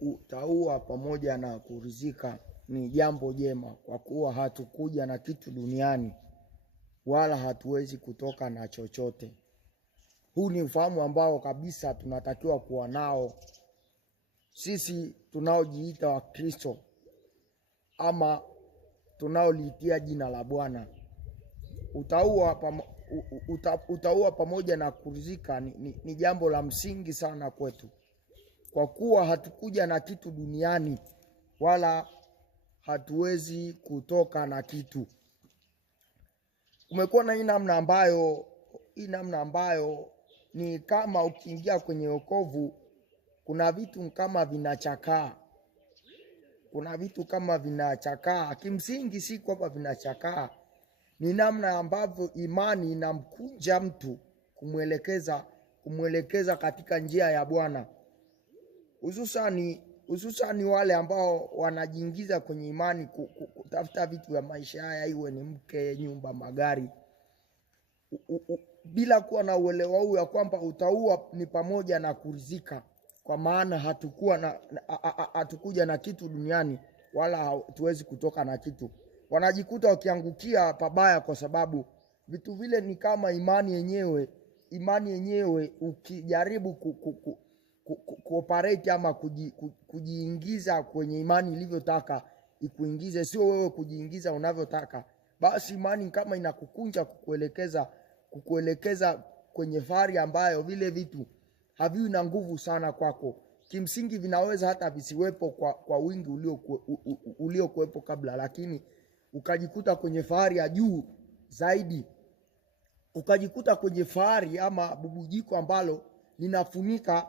Utauwa pamoja na kuridhika ni jambo jema, kwa kuwa hatukuja na kitu duniani wala hatuwezi kutoka na chochote. Huu ni ufahamu ambao kabisa tunatakiwa kuwa nao sisi tunaojiita wa Kristo ama tunaoliitia jina la Bwana. Utauwa pamoja na kuridhika ni jambo la msingi sana kwetu, kwa kuwa hatukuja na kitu duniani wala hatuwezi kutoka na kitu. Kumekuwa na hii namna ambayo ni kama ukiingia kwenye wokovu, kuna vitu kama vinachakaa. Kuna vitu kama vinachakaa. Kimsingi si kwamba vinachakaa, ni namna ambavyo imani inamkunja mtu kumwelekeza katika njia ya Bwana. Hususani wale ambao wanajiingiza kwenye imani kutafuta vitu vya maisha haya, iwe ni mke, nyumba, magari, bila kuwa na uelewa huu ya kwamba utauwa ni pamoja na kuridhika, kwa maana hatukuja na kitu duniani wala hatuwezi kutoka na kitu. Wanajikuta wakiangukia pabaya, kwa sababu vitu vile ni kama imani yenyewe. Ukijaribu kuoperate ama kujiingiza kwenye imani ilivyotaka ikuingize, sio wewe kujiingiza unavyotaka, basi imani kama inakukunja kukuelekeza kwenye fari ambayo vile vitu haviwi na nguvu sana kwako. Kimsingi vinaweza hata visiwepo kwa wingi uliokuwepo kabla, lakini ukajikuta kwenye fahari ya juu zaidi, ukajikuta kwenye fahari ama bubujiko ambalo linafunika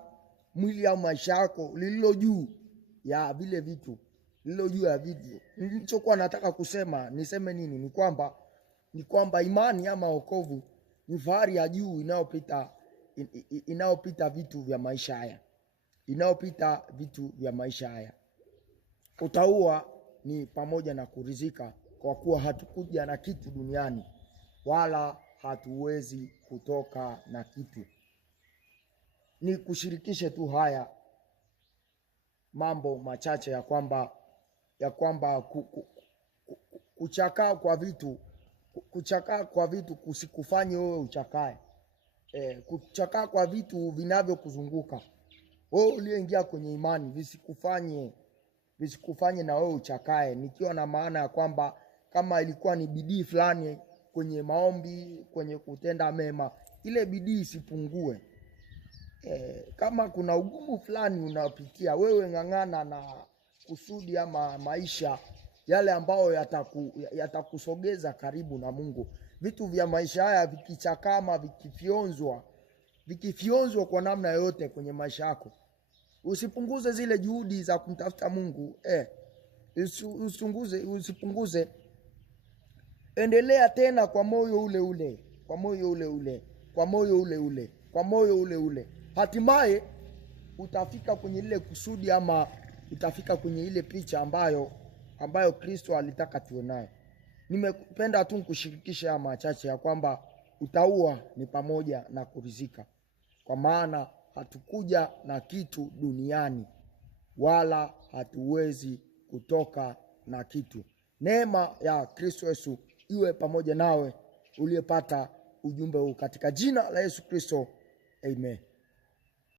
mwili au maisha yako, lililo juu ya vile vitu, lililo juu ya vitu. Nilichokuwa nataka kusema, niseme nini? Ni kwamba imani ama wokovu ni fahari ya juu inayopita vitu vya maisha haya. Utauwa ni pamoja na kuridhika, kwa kuwa hatukuja na kitu duniani wala hatuwezi kutoka na kitu. Ni kushirikishe tu haya mambo machache ya kwamba kuchakaa kwa vitu kusikufanye wewe uchakae. Kuchakaa kwa vitu vinavyokuzunguka wewe uliyeingia kwenye imani visikufanye na wewe uchakae, nikiwa na maana ya kwamba kama ilikuwa ni bidii fulani kwenye maombi, kwenye kutenda mema, ile bidii isipungue. Kama kuna ugumu fulani unapitia, wewe ng'ang'ana na kusudi ama maisha yale ambayo yatakusogeza karibu na Mungu. Vitu vya maisha haya vikichakaa ama vikifyonzwa kwa namna yoyote kwenye maisha yako, usipunguze zile juhudi za kumtafuta Mungu. Usipunguze. Endelea tena kwa moyo ule ule. Hatimaye utafika kwenye ile kusudi ama utafika kwenye ile picha ambayo Kristo alitaka tuwe nayo. Nimependa tu kushirikisha machache ya kwamba utauwa ni pamoja na kuridhika, kwa maana hatukuja na kitu duniani wala hatuwezi kutoka na kitu. Neema ya Kristo Yesu iwe pamoja nawe uliyepata ujumbe huu, katika jina la Yesu Kristo, amen.